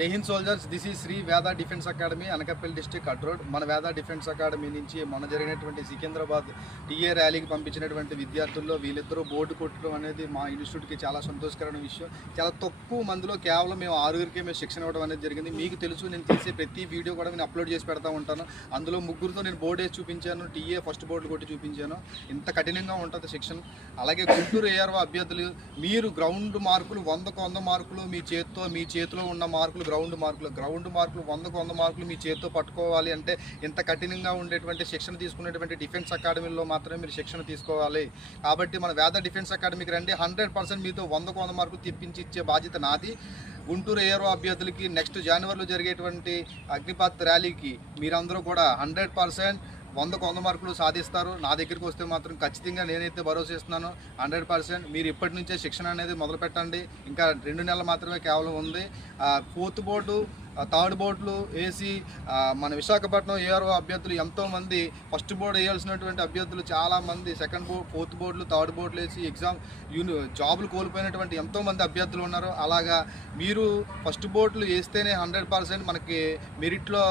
జై Hind soldiers. This ఈ శ్రీ వేద డిఫెన్స్ అకాడమీ, అనకాపల్లి డిస్టిక్ అడ్రోడ్. మన వేద డిఫెన్స్ అకాడమీ నుంచి మొన్న జరిగినటువంటి సికింద్రాబాద్ టీఏ ర్యాలీకి పంపించినటువంటి విద్యార్థుల్లో వీళ్ళిద్దరూ బోర్డు కొట్టడం అనేది మా ఇన్స్టిట్యూట్కి చాలా సంతోషకరమైన విషయం. చాలా తక్కువ మందిలో కేవలం మేము 6గురికే మేము శిక్షణ ఇవ్వడం అనేది జరిగింది. మీకు తెలుసు, నేను తీసే ప్రతి వీడియో కూడా నేను అప్లోడ్ చేసి పెడతా ఉంటాను. అందులో 3గురితో నేను బోర్డు వేసి చూపించాను, టీఏ ఫస్ట్ బోర్డు కొట్టి చూపించాను. ఇంత కఠినంగా ఉంటుంది శిక్షణ. అలాగే గుంటూరు ఏఆర్ఓ అభ్యర్థులు, మీరు గ్రౌండ్ మార్కులు 100కు 100 మార్కులు మీ చేతిలో ఉన్న మార్కులు గ్రౌండ్ మార్కులు 100కు 100 మార్కులు మీ చేతితో పట్టుకోవాలి అంటే ఇంత కఠినంగా ఉండేటువంటి శిక్షణ తీసుకునేటువంటి డిఫెన్స్ అకాడమీలో మాత్రమే మీరు శిక్షణ తీసుకోవాలి. కాబట్టి మన వేద డిఫెన్స్ అకాడమీకి రండి. 100% మీతో 100కు 100 మార్కులు తెప్పించి ఇచ్చే బాధ్యత నాది. గుంటూరు ఏఆర్ఓ అభ్యర్థులకి నెక్స్ట్ జనవరిలో జరిగేటువంటి అగ్నిపత్ ర్యాలీకి మీరందరూ కూడా 100% 100కు 100 మార్కులు సాధిస్తారు. నా దగ్గరికి వస్తే మాత్రం ఖచ్చితంగా నేనైతే భరోసా ఇస్తున్నాను. 100% మీరు ఇప్పటి నుంచే శిక్షణ అనేది మొదలు పెట్టండి. ఇంకా 2 నెలలు మాత్రమే కేవలం ఉంది. 4th బోర్డు, 3rd బోర్డులు వేసి మన విశాఖపట్నం ఏఆర్ఓ అభ్యర్థులు ఎంతోమంది, ఫస్ట్ బోర్డు వేయాల్సినటువంటి అభ్యర్థులు చాలామంది 2nd బోర్డు, 4th బోర్డులు, 3rd బోర్డులు వేసి జాబులు కోల్పోయినటువంటి ఎంతోమంది అభ్యర్థులు ఉన్నారు. అలాగా మీరు ఫస్ట్ బోర్డులు వేస్తేనే 100% మనకి మెరిట్లో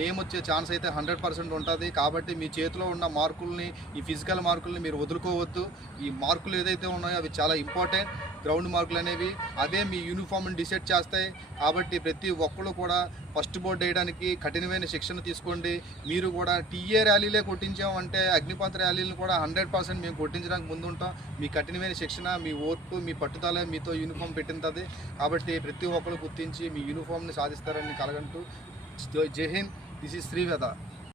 నేమ్ వచ్చే ఛాన్స్ అయితే 100% ఉంటుంది. కాబట్టి మీ చేతిలో ఉన్న మార్కుల్ని, ఈ ఫిజికల్ మార్కుల్ని మీరు వదులుకోవద్దు. ఈ మార్కులు ఏదైతే ఉన్నాయో అవి చాలా ఇంపార్టెంట్. గ్రౌండ్ మార్కులు అనేవి అవే మీ యూనిఫామ్ని డిసైడ్ చేస్తాయి. కాబట్టి ప్రతి ఒక్కరు కూడా ఫస్ట్ బోర్డు వేయడానికి కఠినమైన శిక్షణ తీసుకోండి. మీరు కూడా టీఏ ర్యాలీలే కొట్టించామంటే అగ్నిపత్ ర్యాలీలను కూడా 100% మేము కొట్టించడానికి ముందుంటాం. మీ కఠినమైన శిక్షణ, మీ ఓర్పు, మీ పట్టుదల మీతో యూనిఫామ్ పెట్టింది. కాబట్టి ప్రతి ఒక్కరు గుర్తించి మీ యూనిఫామ్ని సాధిస్తారని కలగంటూ జై హింద్. This is Sri Veda.